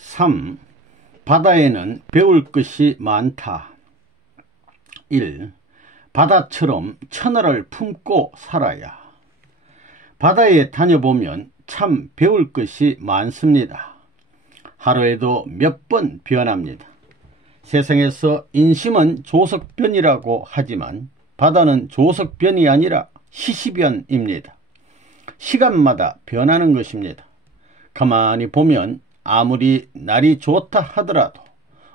3. 바다에는 배울 것이 많다. 1. 바다처럼 천하를 품고 살아야. 바다에 다녀보면 참 배울 것이 많습니다. 하루에도 몇 번 변합니다. 세상에서 인심은 조석변이라고 하지만 바다는 조석변이 아니라 시시변입니다. 시간마다 변하는 것입니다. 가만히 보면 아무리 날이 좋다 하더라도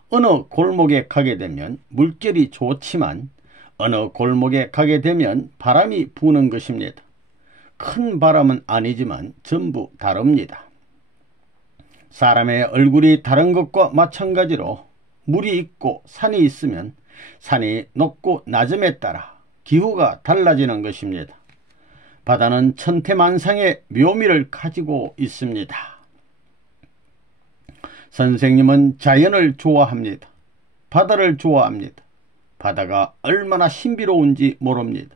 어느 골목에 가게 되면 물결이 좋지만 어느 골목에 가게 되면 바람이 부는 것입니다. 큰 바람은 아니지만 전부 다릅니다. 사람의 얼굴이 다른 것과 마찬가지로 물이 있고 산이 있으면 산이 높고 낮음에 따라 기후가 달라지는 것입니다. 바다는 천태만상의 묘미를 가지고 있습니다. 선생님은 자연을 좋아합니다. 바다를 좋아합니다. 바다가 얼마나 신비로운지 모릅니다.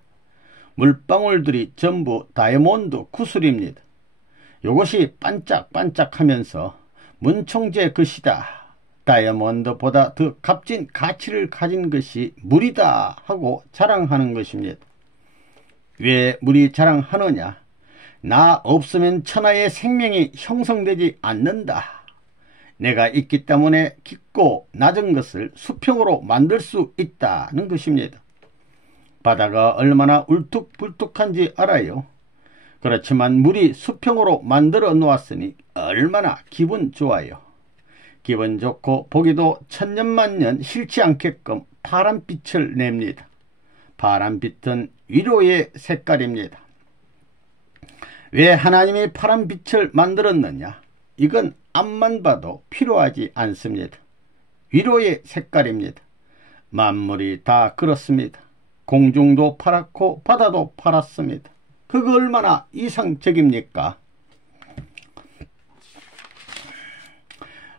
물방울들이 전부 다이아몬드 구슬입니다. 이것이 반짝반짝하면서 문총재 것이다. 다이아몬드보다 더 값진 가치를 가진 것이 물이다 하고 자랑하는 것입니다. 왜 물이 자랑하느냐? 나 없으면 천하의 생명이 형성되지 않는다. 내가 있기 때문에 깊고 낮은 것을 수평으로 만들 수 있다는 것입니다. 바다가 얼마나 울퉁불퉁한지 알아요. 그렇지만 물이 수평으로 만들어 놓았으니 얼마나 기분 좋아요. 기분 좋고 보기도 천년만년 싫지 않게끔 파란빛을 냅니다. 파란빛은 위로의 색깔입니다. 왜 하나님이 파란빛을 만들었느냐? 이건 앞만 봐도 필요하지 않습니다. 위로의 색깔입니다. 만물이 다 그렇습니다. 공중도 파랗고 바다도 파랗습니다. 그거 얼마나 이상적입니까?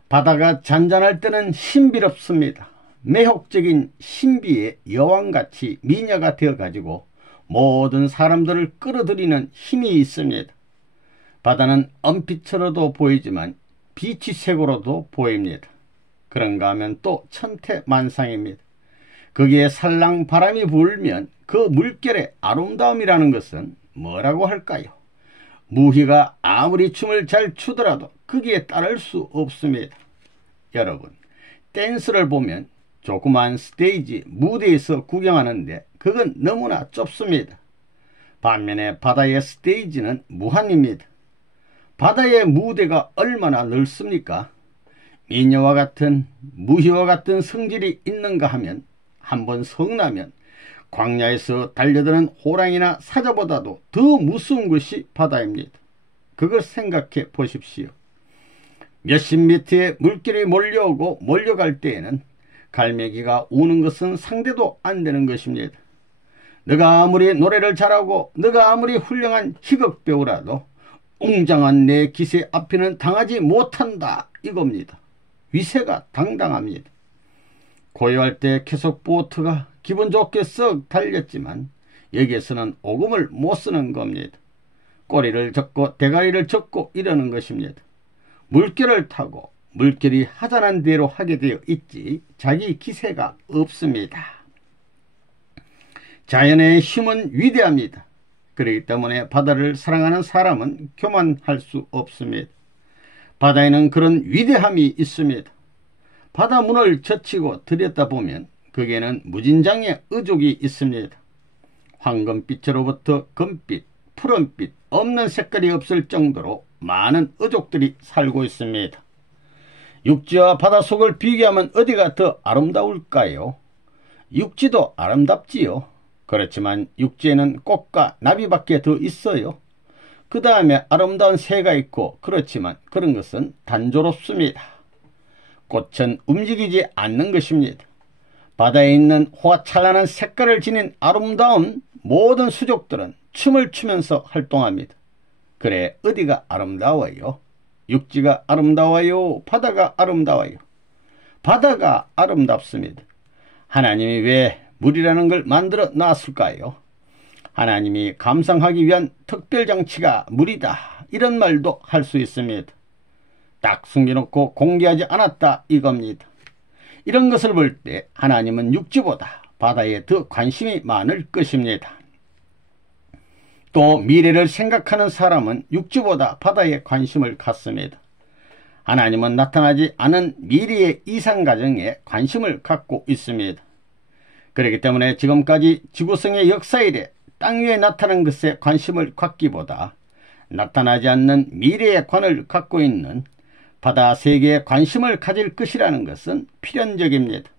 바다가 잔잔할 때는 신비롭습니다. 매혹적인 신비의 여왕같이 미녀가 되어가지고 모든 사람들을 끌어들이는 힘이 있습니다. 바다는 은빛으로도 보이지만 비치색으로도 보입니다. 그런가 하면 또 천태만상입니다. 거기에 살랑 바람이 불면 그 물결의 아름다움이라는 것은 뭐라고 할까요? 무희가 아무리 춤을 잘 추더라도 거기에 따를 수 없습니다. 여러분, 댄스를 보면 조그만 스테이지 무대에서 구경하는데 그건 너무나 좁습니다. 반면에 바다의 스테이지는 무한입니다. 바다의 무대가 얼마나 넓습니까? 미녀와 같은 무희와 같은 성질이 있는가 하면 한번 성나면 광야에서 달려드는 호랑이나 사자보다도 더 무서운 것이 바다입니다. 그걸 생각해 보십시오. 몇십 미터의 물결이 몰려오고 몰려갈 때에는 갈매기가 우는 것은 상대도 안 되는 것입니다. 너가 아무리 노래를 잘하고 너가 아무리 훌륭한 희극배우라도 웅장한 내 기세 앞에는 당하지 못한다 이겁니다. 위세가 당당합니다. 고요할 때 계속 보트가 기분 좋게 썩 달렸지만 여기에서는 오금을 못 쓰는 겁니다. 꼬리를 젓고 대가리를 젓고 이러는 것입니다. 물결을 타고 물결이 하자는 대로 하게 되어 있지 자기 기세가 없습니다. 자연의 힘은 위대합니다. 그렇기 때문에 바다를 사랑하는 사람은 교만할 수 없습니다. 바다에는 그런 위대함이 있습니다. 바다 문을 젖히고 들여다보면 거기에는 무진장의 의족이 있습니다. 황금빛으로부터 금빛, 푸른빛, 없는 색깔이 없을 정도로 많은 의족들이 살고 있습니다. 육지와 바닷속을 비교하면 어디가 더 아름다울까요? 육지도 아름답지요. 그렇지만 육지에는 꽃과 나비밖에 더 있어요. 그 다음에 아름다운 새가 있고 그렇지만 그런 것은 단조롭습니다. 꽃은 움직이지 않는 것입니다. 바다에 있는 화찬란한 색깔을 지닌 아름다운 모든 수족들은 춤을 추면서 활동합니다. 그래 어디가 아름다워요? 육지가 아름다워요? 바다가 아름다워요? 바다가 아름답습니다. 하나님이 왜 물이라는 걸 만들어 놨을까요? 하나님이 감상하기 위한 특별장치가 물이다 이런 말도 할 수 있습니다. 딱 숨겨놓고 공개하지 않았다 이겁니다. 이런 것을 볼 때 하나님은 육지보다 바다에 더 관심이 많을 것입니다. 또 미래를 생각하는 사람은 육지보다 바다에 관심을 갖습니다. 하나님은 나타나지 않은 미래의 이상가정에 관심을 갖고 있습니다. 그렇기 때문에 지금까지 지구성의 역사 이래 땅 위에 나타난 것에 관심을 갖기보다 나타나지 않는 미래의 관을 갖고 있는 바다 세계에 관심을 가질 것이라는 것은 필연적입니다.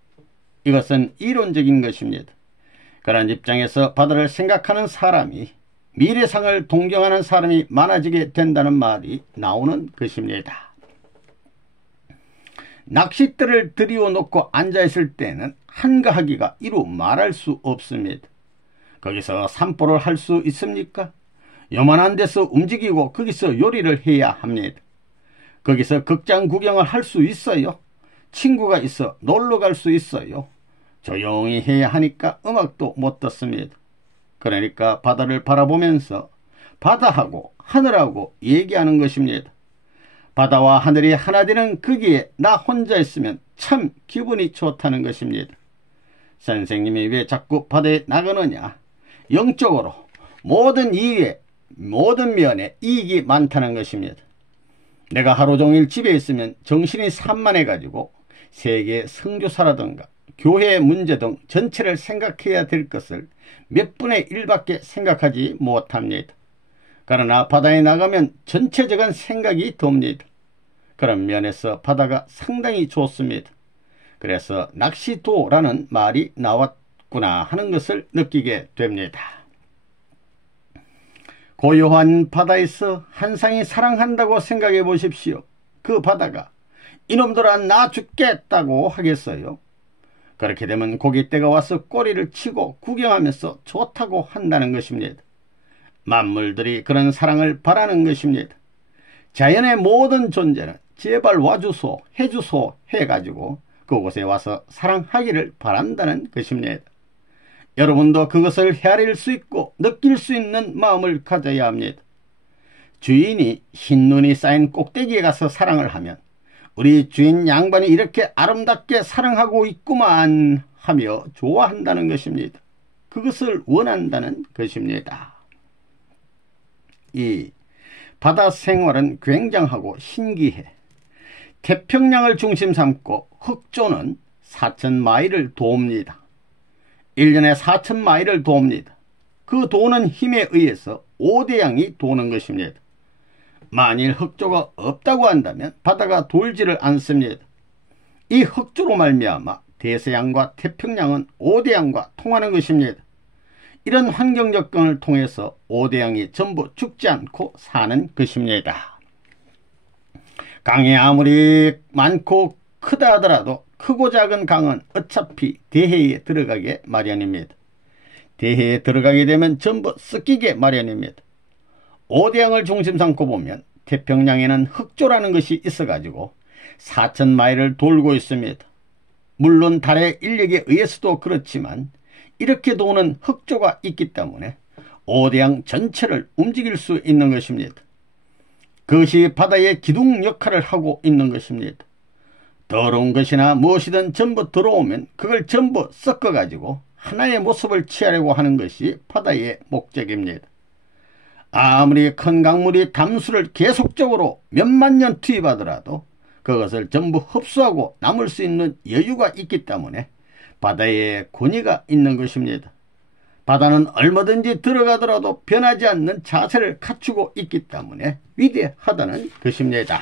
이것은 이론적인 것입니다. 그런 입장에서 바다를 생각하는 사람이 미래상을 동경하는 사람이 많아지게 된다는 말이 나오는 것입니다. 낚싯대를 들이워 놓고 앉아있을 때는 한가하기가 이루 말할 수 없습니다. 거기서 산보를 할 수 있습니까? 요만한 데서 움직이고 거기서 요리를 해야 합니다. 거기서 극장 구경을 할 수 있어요. 친구가 있어 놀러 갈 수 있어요. 조용히 해야 하니까 음악도 못 듣습니다. 그러니까 바다를 바라보면서 바다하고 하늘하고 얘기하는 것입니다. 바다와 하늘이 하나 되는 거기에 나 혼자 있으면 참 기분이 좋다는 것입니다. 선생님이 왜 자꾸 바다에 나가느냐? 영적으로 모든 일에 모든 면에 이익이 많다는 것입니다. 내가 하루 종일 집에 있으면 정신이 산만해가지고 세계 선교사라든가 교회의 문제 등 전체를 생각해야 될 것을 몇 분의 1밖에 생각하지 못합니다. 그러나 바다에 나가면 전체적인 생각이 돕니다. 그런 면에서 바다가 상당히 좋습니다. 그래서 낚시도라는 말이 나왔구나 하는 것을 느끼게 됩니다. 고요한 바다에서 한 쌍이 사랑한다고 생각해 보십시오. 그 바다가 이놈들아 나 죽겠다고 하겠어요? 그렇게 되면 고깃대가 와서 꼬리를 치고 구경하면서 좋다고 한다는 것입니다. 만물들이 그런 사랑을 바라는 것입니다. 자연의 모든 존재는 제발 와주소 해주소 해가지고 그곳에 와서 사랑하기를 바란다는 것입니다. 여러분도 그것을 헤아릴 수 있고 느낄 수 있는 마음을 가져야 합니다. 주인이 흰눈이 쌓인 꼭대기에 가서 사랑을 하면 우리 주인 양반이 이렇게 아름답게 사랑하고 있구만 하며 좋아한다는 것입니다. 그것을 원한다는 것입니다. 이 바다 생활은 굉장하고 신기해. 태평양을 중심 삼고 흑조는 4,000마일을 돕니다. 1년에 4,000마일을 돕니다. 그 도는 힘에 의해서 5대양이 도는 것입니다. 만일 흑조가 없다고 한다면 바다가 돌지를 않습니다. 이 흑조로 말미암아 대서양과 태평양은 5대양과 통하는 것입니다. 이런 환경 접근을 통해서 5대양이 전부 죽지 않고 사는 것입니다. 강이 아무리 많고 크다 하더라도 크고 작은 강은 어차피 대해에 들어가게 마련입니다. 대해에 들어가게 되면 전부 섞이게 마련입니다. 5대양을 중심 삼고 보면 태평양에는 흑조라는 것이 있어가지고 4,000마일을 돌고 있습니다. 물론 달의 인력에 의해서도 그렇지만 이렇게 도는 흑조가 있기 때문에 5대양 전체를 움직일 수 있는 것입니다. 그것이 바다의 기둥 역할을 하고 있는 것입니다. 더러운 것이나 무엇이든 전부 들어오면 그걸 전부 섞어가지고 하나의 모습을 취하려고 하는 것이 바다의 목적입니다. 아무리 큰 강물이 담수를 계속적으로 몇만 년 투입하더라도 그것을 전부 흡수하고 남을 수 있는 여유가 있기 때문에 바다에 권위가 있는 것입니다. 바다는 얼마든지 들어가더라도 변하지 않는 자세를 갖추고 있기 때문에 위대하다는 것입니다.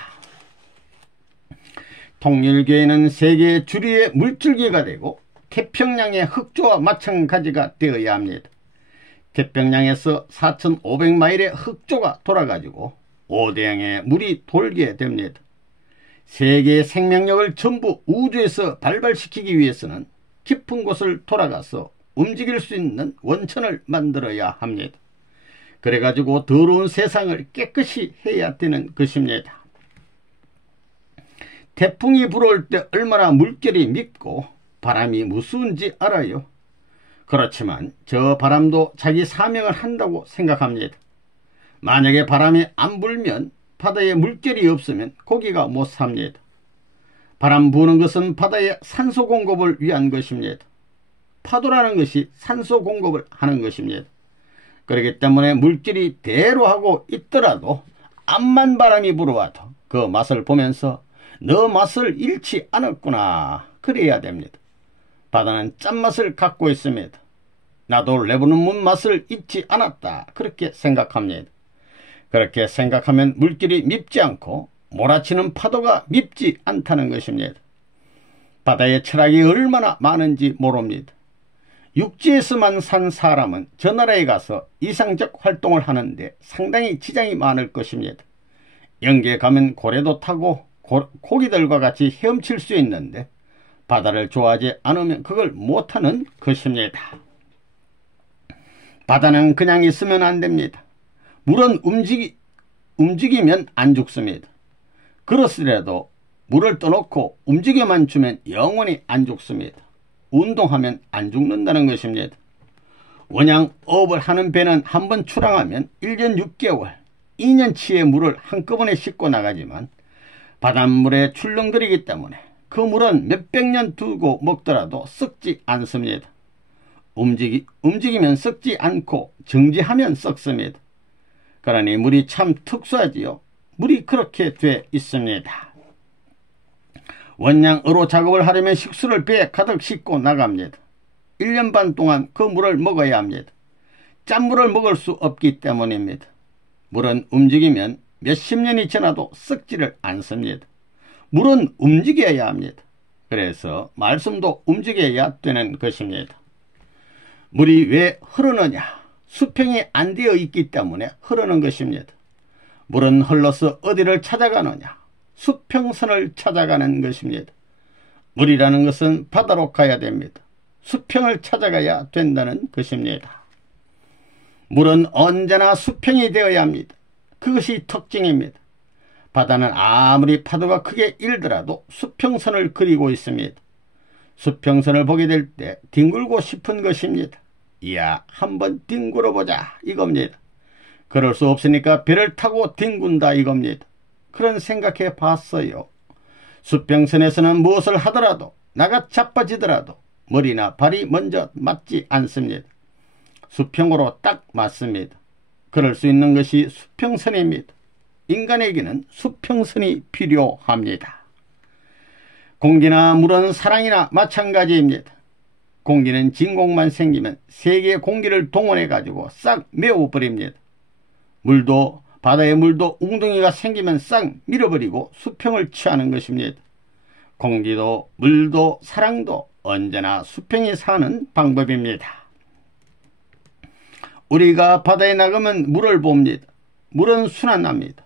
통일교회는 세계의 주류의 물줄기가 되고 태평양의 흑조와 마찬가지가 되어야 합니다. 태평양에서 4,500마일의 흑조가 돌아가지고 5대양의 물이 돌게 됩니다. 세계의 생명력을 전부 우주에서 발발시키기 위해서는 깊은 곳을 돌아가서 움직일 수 있는 원천을 만들어야 합니다. 그래가지고 더러운 세상을 깨끗이 해야 되는 것입니다. 태풍이 불어올 때 얼마나 물결이 밉고 바람이 무서운지 알아요. 그렇지만 저 바람도 자기 사명을 한다고 생각합니다. 만약에 바람이 안 불면 바다에 물결이 없으면 고기가 못 삽니다. 바람 부는 것은 바다에 산소 공급을 위한 것입니다. 파도라는 것이 산소 공급을 하는 것입니다. 그렇기 때문에 물길이 대로하고 있더라도 암만 바람이 불어와도 그 맛을 보면서 너 맛을 잃지 않았구나 그래야 됩니다. 바다는 짠맛을 갖고 있습니다. 나도 레바논 문 맛을 잊지 않았다 그렇게 생각합니다. 그렇게 생각하면 물길이 밉지 않고 몰아치는 파도가 밉지 않다는 것입니다. 바다의 철학이 얼마나 많은지 모릅니다. 육지에서만 산 사람은 저 나라에 가서 이상적 활동을 하는데 상당히 지장이 많을 것입니다. 영계에 가면 고래도 타고 고기들과 같이 헤엄칠 수 있는데 바다를 좋아하지 않으면 그걸 못하는 것입니다. 바다는 그냥 있으면 안 됩니다. 물은 움직이면 안 죽습니다. 그렇으려도 물을 떠놓고 움직여만 주면 영원히 안 죽습니다. 운동하면 안 죽는다는 것입니다. 원양 어업을 하는 배는 한번 출항하면 1년 6개월, 2년치의 물을 한꺼번에 싣고 나가지만 바닷물에 출렁거리기 때문에 그 물은 몇백 년 두고 먹더라도 썩지 않습니다. 움직이면 썩지 않고 정지하면 썩습니다. 그러니 물이 참 특수하지요. 물이 그렇게 돼 있습니다. 원양어로 작업을 하려면 식수를 배에 가득 싣고 나갑니다. 1년 반 동안 그 물을 먹어야 합니다. 짠물을 먹을 수 없기 때문입니다. 물은 움직이면 몇십 년이 지나도 썩지를 않습니다. 물은 움직여야 합니다. 그래서 말씀도 움직여야 되는 것입니다. 물이 왜 흐르느냐? 수평이 안 되어 있기 때문에 흐르는 것입니다. 물은 흘러서 어디를 찾아가느냐? 수평선을 찾아가는 것입니다. 물이라는 것은 바다로 가야 됩니다. 수평을 찾아가야 된다는 것입니다. 물은 언제나 수평이 되어야 합니다. 그것이 특징입니다. 바다는 아무리 파도가 크게 일더라도 수평선을 그리고 있습니다. 수평선을 보게 될 때 뒹굴고 싶은 것입니다. 이야, 한번 뒹굴어 보자 이겁니다. 그럴 수 없으니까 배를 타고 뒹군다 이겁니다. 그런 생각해 봤어요. 수평선에서는 무엇을 하더라도 나가 자빠지더라도 머리나 발이 먼저 맞지 않습니다. 수평으로 딱 맞습니다. 그럴 수 있는 것이 수평선입니다. 인간에게는 수평선이 필요합니다. 공기나 물은 사랑이나 마찬가지입니다. 공기는 진공만 생기면 세계의 공기를 동원해 가지고 싹 메워버립니다. 물도, 바다의 물도 웅덩이가 생기면 싹 밀어버리고 수평을 취하는 것입니다. 공기도 물도 사랑도 언제나 수평이 사는 방법입니다. 우리가 바다에 나가면 물을 봅니다. 물은 순환합니다.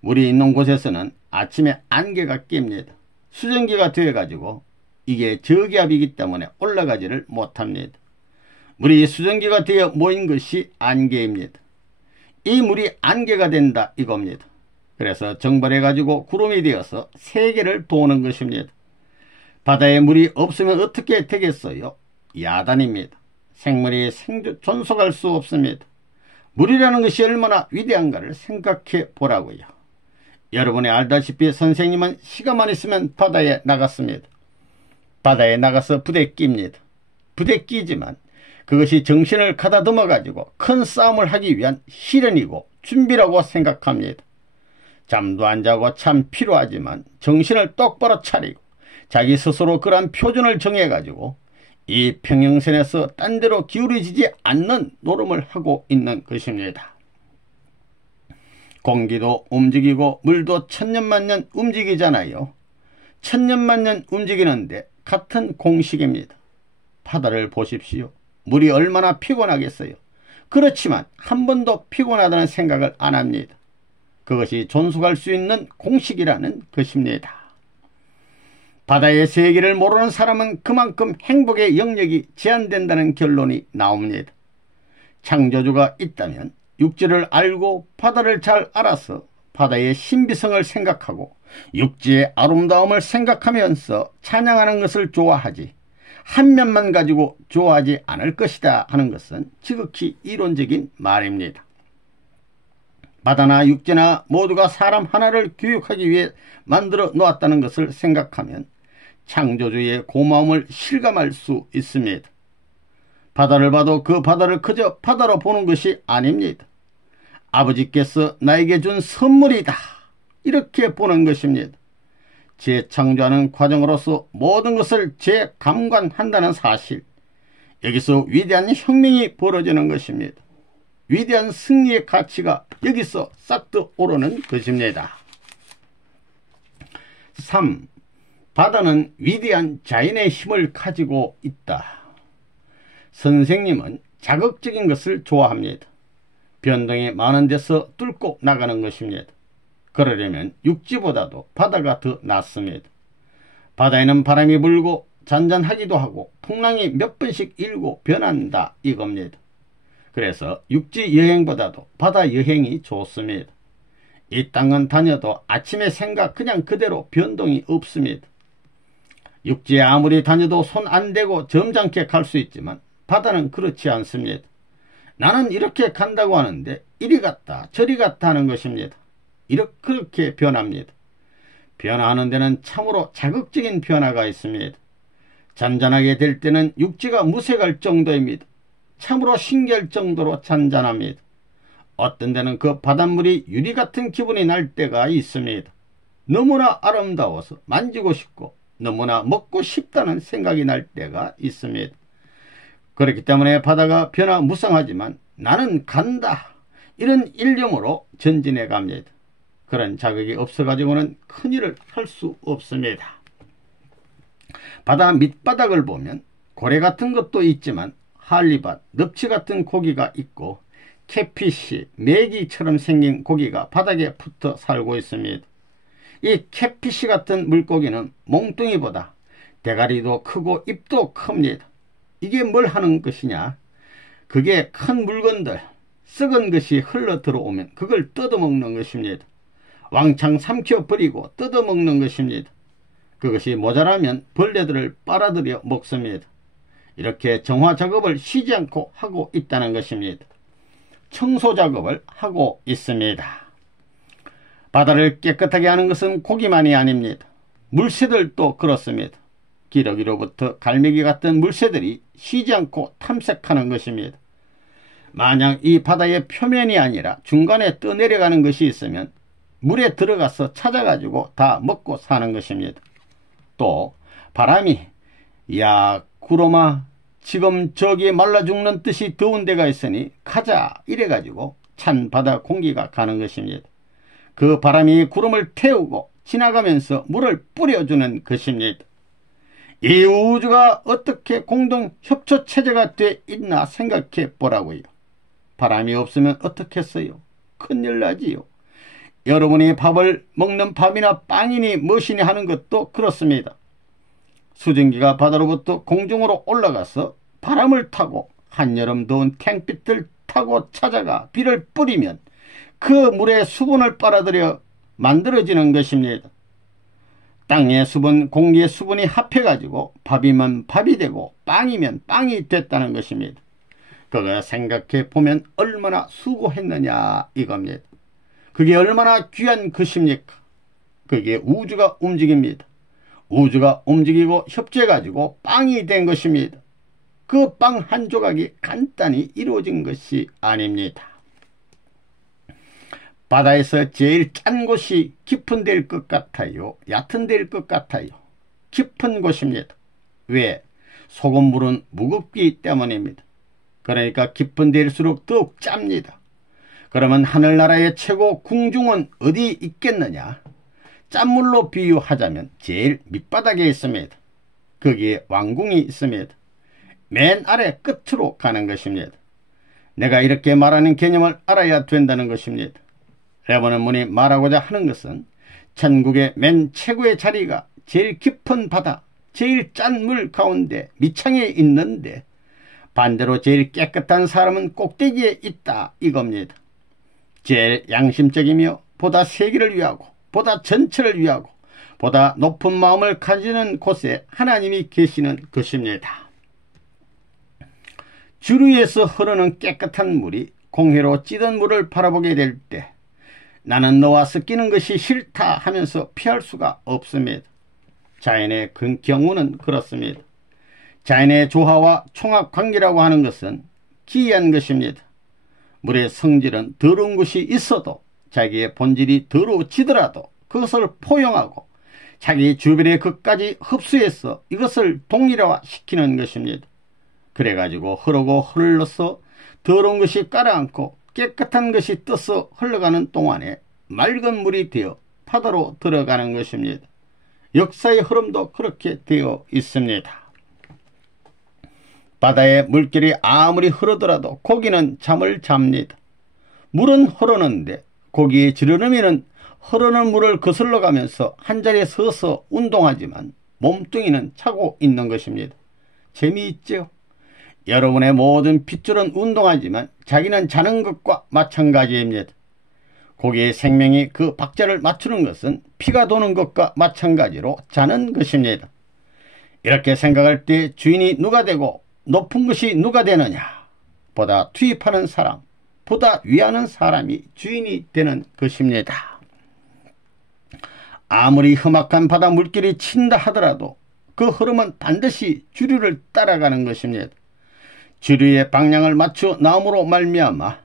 물이 있는 곳에서는 아침에 안개가 낍니다. 수증기가 되어가지고 이게 저기압이기 때문에 올라가지를 못합니다. 물이 수증기가 되어 모인 것이 안개입니다. 이 물이 안개가 된다 이겁니다. 그래서 정발해가지고 구름이 되어서 세계를 도는 것입니다. 바다에 물이 없으면 어떻게 되겠어요? 야단입니다. 생물이 존속할 수 없습니다. 물이라는 것이 얼마나 위대한가를 생각해 보라고요. 여러분이 알다시피 선생님은 시간만 있으면 바다에 나갔습니다. 바다에 나가서 부대 낍니다. 부대 끼지만 그것이 정신을 가다듬어 가지고 큰 싸움을 하기 위한 실현이고 준비라고 생각합니다. 잠도 안 자고 참 피로하지만 정신을 똑바로 차리고 자기 스스로 그러한 표준을 정해 가지고 이 평행선에서 딴 데로 기울어지지 않는 노름을 하고 있는 것입니다. 공기도 움직이고 물도 천년만년 움직이잖아요. 천년만년 움직이는데 같은 공식입니다. 바다를 보십시오. 물이 얼마나 피곤하겠어요. 그렇지만 한 번도 피곤하다는 생각을 안 합니다. 그것이 존속할 수 있는 공식이라는 것입니다. 바다의 세계를 모르는 사람은 그만큼 행복의 영역이 제한된다는 결론이 나옵니다. 창조주가 있다면 육지를 알고 바다를 잘 알아서 바다의 신비성을 생각하고 육지의 아름다움을 생각하면서 찬양하는 것을 좋아하지 한 면만 가지고 좋아하지 않을 것이다 하는 것은 지극히 이론적인 말입니다. 바다나 육지나 모두가 사람 하나를 교육하기 위해 만들어 놓았다는 것을 생각하면 창조주의 고마움을 실감할 수 있습니다. 바다를 봐도 그 바다를 그저 바다로 보는 것이 아닙니다. 아버지께서 나에게 준 선물이다, 이렇게 보는 것입니다. 재창조하는 과정으로서 모든 것을 재감관한다는 사실, 여기서 위대한 혁명이 벌어지는 것입니다. 위대한 승리의 가치가 여기서 싹둑 오르는 것입니다. 3. 바다는 위대한 자연의 힘을 가지고 있다. 선생님은 자극적인 것을 좋아합니다. 변동이 많은 데서 뚫고 나가는 것입니다. 그러려면 육지보다도 바다가 더 낫습니다. 바다에는 바람이 불고 잔잔하기도 하고 풍랑이 몇 번씩 일고 변한다, 이겁니다. 그래서 육지 여행보다도 바다 여행이 좋습니다. 이 땅은 다녀도 아침의 생각 그냥 그대로 변동이 없습니다. 육지에 아무리 다녀도 손 안 대고 점잖게 갈 수 있지만 바다는 그렇지 않습니다. 나는 이렇게 간다고 하는데 이리 갔다 저리 갔다 하는 것입니다. 그렇게 변합니다. 변화하는 데는 참으로 자극적인 변화가 있습니다. 잔잔하게 될 때는 육지가 무색할 정도입니다. 참으로 신기할 정도로 잔잔합니다. 어떤 데는 그 바닷물이 유리 같은 기분이 날 때가 있습니다. 너무나 아름다워서 만지고 싶고 너무나 먹고 싶다는 생각이 날 때가 있습니다. 그렇기 때문에 바다가 변화무쌍하지만 나는 간다, 이런 일념으로 전진해 갑니다. 그런 자극이 없어가지고는 큰일을 할 수 없습니다. 바다 밑바닥을 보면 고래 같은 것도 있지만 할리밭, 넙치 같은 고기가 있고 캐피시, 메기처럼 생긴 고기가 바닥에 붙어 살고 있습니다. 이 캐피시 같은 물고기는 몽둥이보다 대가리도 크고 입도 큽니다. 이게 뭘 하는 것이냐? 그게 큰 물건들, 썩은 것이 흘러 들어오면 그걸 뜯어먹는 것입니다. 왕창 삼켜버리고 뜯어먹는 것입니다. 그것이 모자라면 벌레들을 빨아들여 먹습니다. 이렇게 정화 작업을 쉬지 않고 하고 있다는 것입니다. 청소 작업을 하고 있습니다. 바다를 깨끗하게 하는 것은 고기만이 아닙니다. 물새들도 그렇습니다. 기러기로부터 갈매기 같은 물새들이 쉬지 않고 탐색하는 것입니다. 만약 이 바다의 표면이 아니라 중간에 떠내려가는 것이 있으면 물에 들어가서 찾아가지고 다 먹고 사는 것입니다. 또 바람이 야 구로마, 지금 저기 말라 죽는 듯이 더운 데가 있으니 가자, 이래가지고 찬 바다 공기가 가는 것입니다. 그 바람이 구름을 태우고 지나가면서 물을 뿌려주는 것입니다. 이 우주가 어떻게 공동 협조 체제가 돼 있나 생각해 보라고요. 바람이 없으면 어떻겠어요? 큰일 나지요. 여러분이 밥을 먹는 밥이나 빵이니 무엇이니 하는 것도 그렇습니다. 수증기가 바다로부터 공중으로 올라가서 바람을 타고 한여름 더운 탱빛을 타고 찾아가 비를 뿌리면 그 물에 수분을 빨아들여 만들어지는 것입니다. 땅의 수분, 공기의 수분이 합해가지고 밥이면 밥이 되고 빵이면 빵이 됐다는 것입니다. 그거 생각해 보면 얼마나 수고했느냐 이겁니다. 그게 얼마나 귀한 것입니까? 그게 우주가 움직입니다. 우주가 움직이고 협조해가지고 빵이 된 것입니다. 그 빵 한 조각이 간단히 이루어진 것이 아닙니다. 바다에서 제일 짠 곳이 깊은 데일 것 같아요? 얕은 데일 것 같아요? 깊은 곳입니다. 왜? 소금물은 무겁기 때문입니다. 그러니까 깊은 데일수록 더욱 짭니다. 그러면 하늘나라의 최고 궁중은 어디 있겠느냐? 짠물로 비유하자면 제일 밑바닥에 있습니다. 거기에 왕궁이 있습니다. 맨 아래 끝으로 가는 것입니다. 내가 이렇게 말하는 개념을 알아야 된다는 것입니다. 레버넌 문이 말하고자 하는 것은 천국의 맨 최고의 자리가 제일 깊은 바다, 제일 짠 물 가운데 밑창에 있는데 반대로 제일 깨끗한 사람은 꼭대기에 있다 이겁니다. 제일 양심적이며 보다 세계를 위하고 보다 전체를 위하고 보다 높은 마음을 가지는 곳에 하나님이 계시는 것입니다. 주류에서 흐르는 깨끗한 물이 공해로 찌든 물을 바라보게 될 때 나는 너와 섞이는 것이 싫다 하면서 피할 수가 없습니다. 자연의 경우는 그렇습니다. 자연의 조화와 총합관계라고 하는 것은 기이한 것입니다. 물의 성질은 더러운 것이 있어도 자기의 본질이 더러워지더라도 그것을 포용하고 자기 주변의 것까지 흡수해서 이것을 동일화시키는 것입니다. 그래가지고 흐르고 흘러서 더러운 것이 깔아앉고 깨끗한 것이 떠서 흘러가는 동안에 맑은 물이 되어 바다로 들어가는 것입니다. 역사의 흐름도 그렇게 되어 있습니다. 바다의 물결이 아무리 흐르더라도 고기는 잠을 잡니다. 물은 흐르는데 고기의 지르러미는 흐르는 물을 거슬러 가면서 한자리에 서서 운동하지만 몸뚱이는 차고 있는 것입니다. 재미있죠? 여러분의 모든 핏줄은 운동하지만 자기는 자는 것과 마찬가지입니다. 고기의 생명이 그 박자를 맞추는 것은 피가 도는 것과 마찬가지로 자는 것입니다. 이렇게 생각할 때 주인이 누가 되고 높은 것이 누가 되느냐? 보다 투입하는 사람, 보다 위하는 사람이 주인이 되는 것입니다. 아무리 험악한 바다 물길이 친다 하더라도 그 흐름은 반드시 주류를 따라가는 것입니다. 주류의 방향을 맞춰 나옴으로 말미암아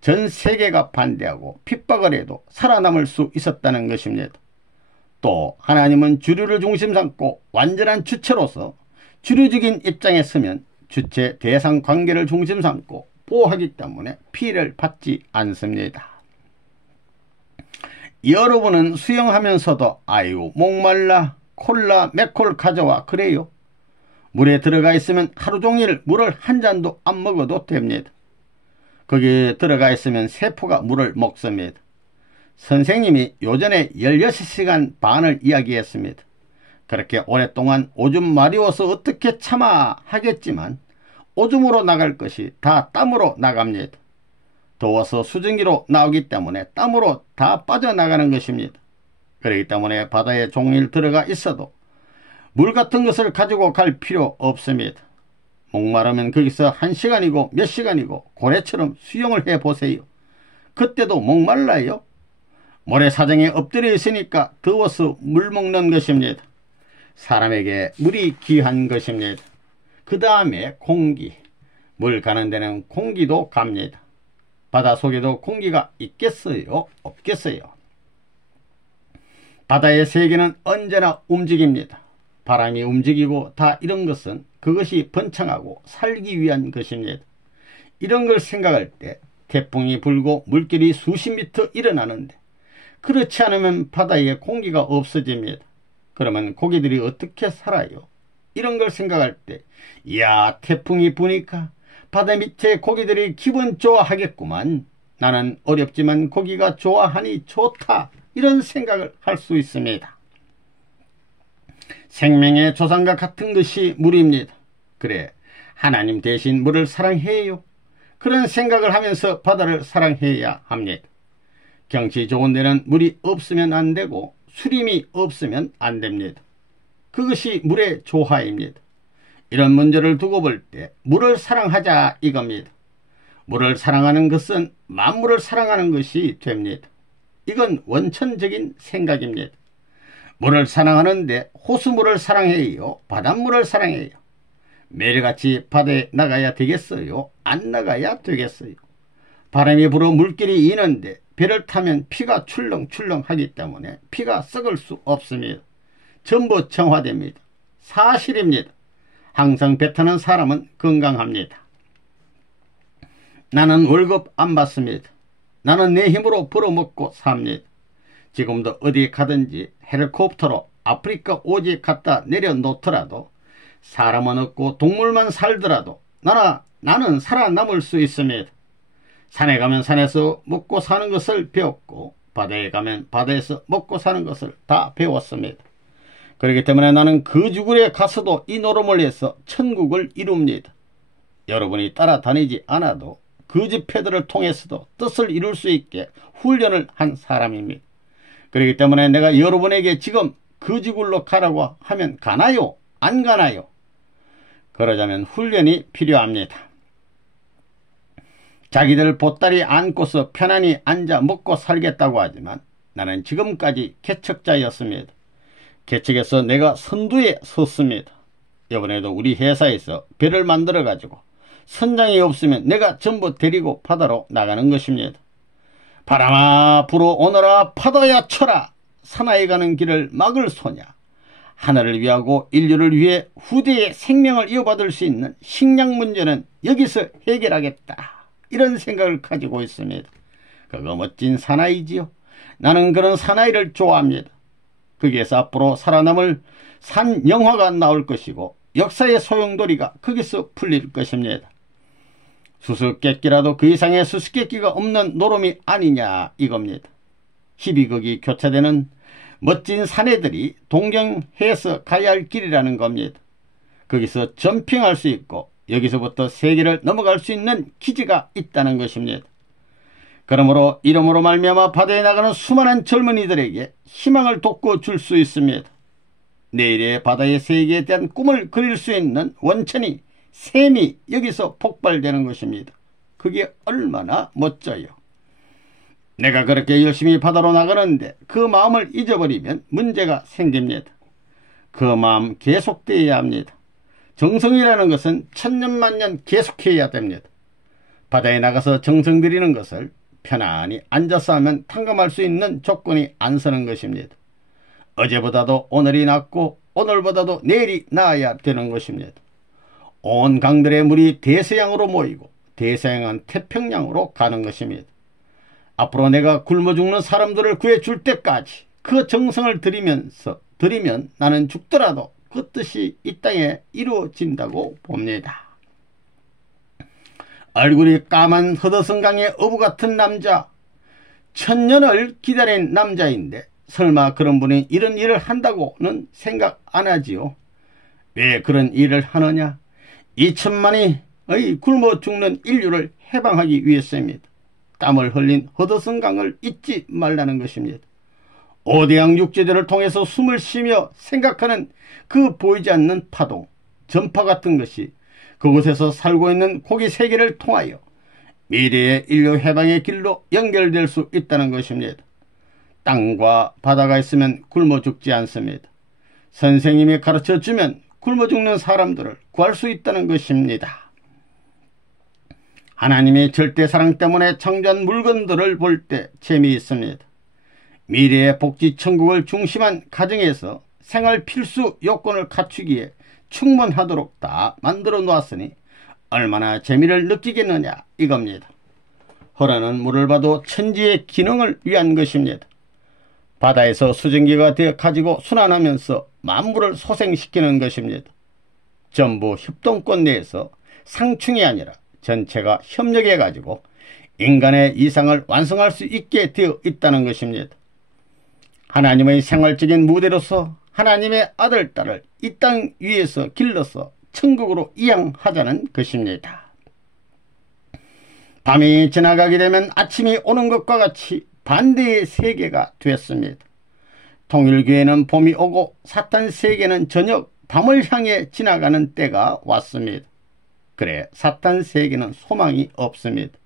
전 세계가 반대하고 핍박을 해도 살아남을 수 있었다는 것입니다. 또 하나님은 주류를 중심 삼고 완전한 주체로서 주류적인 입장에 서면 주체 대상 관계를 중심 삼고 보호하기 때문에 피해를 받지 않습니다. 여러분은 수영하면서도 아이고 목말라 콜라 맥콜 가져와 그래요? 물에 들어가 있으면 하루 종일 물을 한 잔도 안 먹어도 됩니다. 거기에 들어가 있으면 세포가 물을 먹습니다. 선생님이 요전에 16시간 반을 이야기했습니다. 그렇게 오랫동안 오줌 마려워서 어떻게 참아 하겠지만 오줌으로 나갈 것이 다 땀으로 나갑니다. 더워서 수증기로 나오기 때문에 땀으로 다 빠져나가는 것입니다. 그렇기 때문에 바다에 종일 들어가 있어도 물 같은 것을 가지고 갈 필요 없습니다. 목마르면 거기서 1시간이고 몇 시간이고 고래처럼 수영을 해보세요. 그때도 목말라요. 모래사장에 엎드려 있으니까 더워서 물 먹는 것입니다. 사람에게 물이 귀한 것입니다. 그 다음에 공기. 물 가는 데는 공기도 갑니다. 바다 속에도 공기가 있겠어요? 없겠어요? 바다의 세계는 언제나 움직입니다. 바람이 움직이고 다 이런 것은 그것이 번창하고 살기 위한 것입니다. 이런 걸 생각할 때 태풍이 불고 물결이 수십 미터 일어나는데 그렇지 않으면 바다에 공기가 없어집니다. 그러면 고기들이 어떻게 살아요? 이런 걸 생각할 때 이야 태풍이 부니까 바다 밑에 고기들이 기분 좋아하겠구만. 나는 어렵지만 고기가 좋아하니 좋다. 이런 생각을 할 수 있습니다. 생명의 조상과 같은 것이 물입니다. 그래 하나님 대신 물을 사랑해요. 그런 생각을 하면서 바다를 사랑해야 합니다. 경치 좋은 데는 물이 없으면 안 되고 수림이 없으면 안 됩니다. 그것이 물의 조화입니다. 이런 문제를 두고 볼 때 물을 사랑하자 이겁니다. 물을 사랑하는 것은 만물을 사랑하는 것이 됩니다. 이건 원천적인 생각입니다. 물을 사랑하는데 호수물을 사랑해요? 바닷물을 사랑해요? 매일같이 바다에 나가야 되겠어요? 안 나가야 되겠어요? 바람이 불어 물길이 이는데 배를 타면 피가 출렁출렁하기 때문에 피가 썩을 수 없습니다. 전부 정화됩니다. 사실입니다. 항상 배 타는 사람은 건강합니다. 나는 월급 안 받습니다. 나는 내 힘으로 벌어먹고 삽니다. 지금도 어디 가든지 헬리콥터로 아프리카 오지에 갖다 내려놓더라도 사람은 없고 동물만 살더라도 나는 살아남을 수 있습니다. 산에 가면 산에서 먹고 사는 것을 배웠고 바다에 가면 바다에서 먹고 사는 것을 다 배웠습니다. 그렇기 때문에 나는 그 주굴에 가서도 이 노름을 해서 천국을 이룹니다. 여러분이 따라다니지 않아도 그 집회들을 통해서도 뜻을 이룰 수 있게 훈련을 한 사람입니다. 그렇기 때문에 내가 여러분에게 지금 그 지굴로 가라고 하면 가나요? 안 가나요? 그러자면 훈련이 필요합니다. 자기들 보따리 안고서 편안히 앉아 먹고 살겠다고 하지만 나는 지금까지 개척자였습니다. 개척에서 내가 선두에 섰습니다. 이번에도 우리 회사에서 배를 만들어 가지고 선장이 없으면 내가 전부 데리고 바다로 나가는 것입니다. 바람아 불어오너라 파도야 쳐라. 사나이 가는 길을 막을 소냐. 하늘을 위하고 인류를 위해 후대의 생명을 이어받을 수 있는 식량 문제는 여기서 해결하겠다. 이런 생각을 가지고 있습니다. 그거 멋진 사나이지요. 나는 그런 사나이를 좋아합니다. 거기에서 앞으로 살아남을 산 영화가 나올 것이고 역사의 소용돌이가 거기서 풀릴 것입니다. 수수께끼라도 그 이상의 수수께끼가 없는 노름이 아니냐 이겁니다. 희비극이 교차되는 멋진 사내들이 동경해서 가야 할 길이라는 겁니다. 거기서 점핑할 수 있고 여기서부터 세계를 넘어갈 수 있는 기지가 있다는 것입니다. 그러므로 이름으로 말미암아 바다에 나가는 수많은 젊은이들에게 희망을 돋궈 줄 수 있습니다. 내일의 바다의 세계에 대한 꿈을 그릴 수 있는 원천이 샘이 여기서 폭발되는 것입니다. 그게 얼마나 멋져요. 내가 그렇게 열심히 바다로 나가는데 그 마음을 잊어버리면 문제가 생깁니다. 그 마음 계속되어야 합니다. 정성이라는 것은 천년만년 계속해야 됩니다. 바다에 나가서 정성 들이는 것을 편안히 앉아서 하면 탕감할 수 있는 조건이 안 서는 것입니다. 어제보다도 오늘이 낫고 오늘보다도 내일이 나아야 되는 것입니다. 온 강들의 물이 대서양으로 모이고 대서양은 태평양으로 가는 것입니다. 앞으로 내가 굶어 죽는 사람들을 구해줄 때까지 그 정성을 들이면 나는 죽더라도 그 뜻이 이 땅에 이루어진다고 봅니다. 얼굴이 까만 허더성강의 어부 같은 남자, 천년을 기다린 남자인데 설마 그런 분이 이런 일을 한다고는 생각 안 하지요. 왜 그런 일을 하느냐? 2천만이 굶어 죽는 인류를 해방하기 위해서입니다. 땀을 흘린 허더성강을 잊지 말라는 것입니다. 오대양 육지들을 통해서 숨을 쉬며 생각하는 그 보이지 않는 파동, 전파 같은 것이 그곳에서 살고 있는 고기 세계를 통하여 미래의 인류 해방의 길로 연결될 수 있다는 것입니다. 땅과 바다가 있으면 굶어 죽지 않습니다. 선생님이 가르쳐주면 굶어 죽는 사람들을 구할 수 있다는 것입니다. 하나님의 절대사랑 때문에 창조한 물건들을 볼 때 재미있습니다. 미래의 복지천국을 중심한 가정에서 생활 필수 요건을 갖추기에 충분하도록 다 만들어 놓았으니 얼마나 재미를 느끼겠느냐 이겁니다. 흐르는 물을 봐도 천지의 기능을 위한 것입니다. 바다에서 수증기가 되어 가지고 순환하면서 만물을 소생시키는 것입니다. 전부 협동권 내에서 상충이 아니라 전체가 협력해 가지고 인간의 이상을 완성할 수 있게 되어 있다는 것입니다. 하나님의 생활적인 무대로서 하나님의 아들, 딸을 이 땅 위에서 길러서 천국으로 이양하자는 것입니다. 밤이 지나가게 되면 아침이 오는 것과 같이 반대의 세계가 됐습니다. 통일교회는 봄이 오고 사탄 세계는 저녁 밤을 향해 지나가는 때가 왔습니다. 그래 사탄 세계는 소망이 없습니다.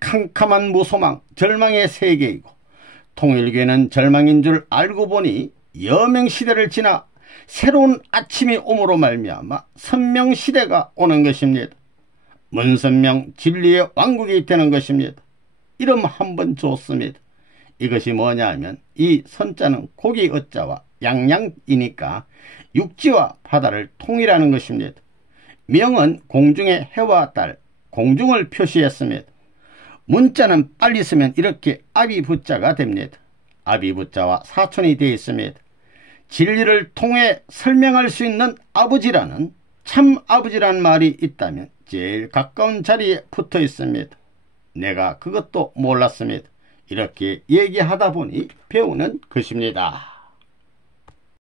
캄캄한 무소망, 절망의 세계이고 통일교회는 절망인 줄 알고 보니 여명시대를 지나 새로운 아침이 오므로 말미암아 선명시대가 오는 것입니다. 문선명 진리의 왕국이 되는 것입니다. 이름 한번 줬습니다. 이것이 뭐냐 하면 이 선자는 고기 어자와 양양이니까 육지와 바다를 통일하는 것입니다. 명은 공중의 해와 달, 공중을 표시했습니다. 문자는 빨리 쓰면 이렇게 아비부자가 됩니다. 아비부자와 사촌이 되어 있습니다. 진리를 통해 설명할 수 있는 아버지라는 참 아버지라는 말이 있다면 제일 가까운 자리에 붙어 있습니다. 내가 그것도 몰랐습니다. 이렇게 얘기하다 보니 배우는 것입니다.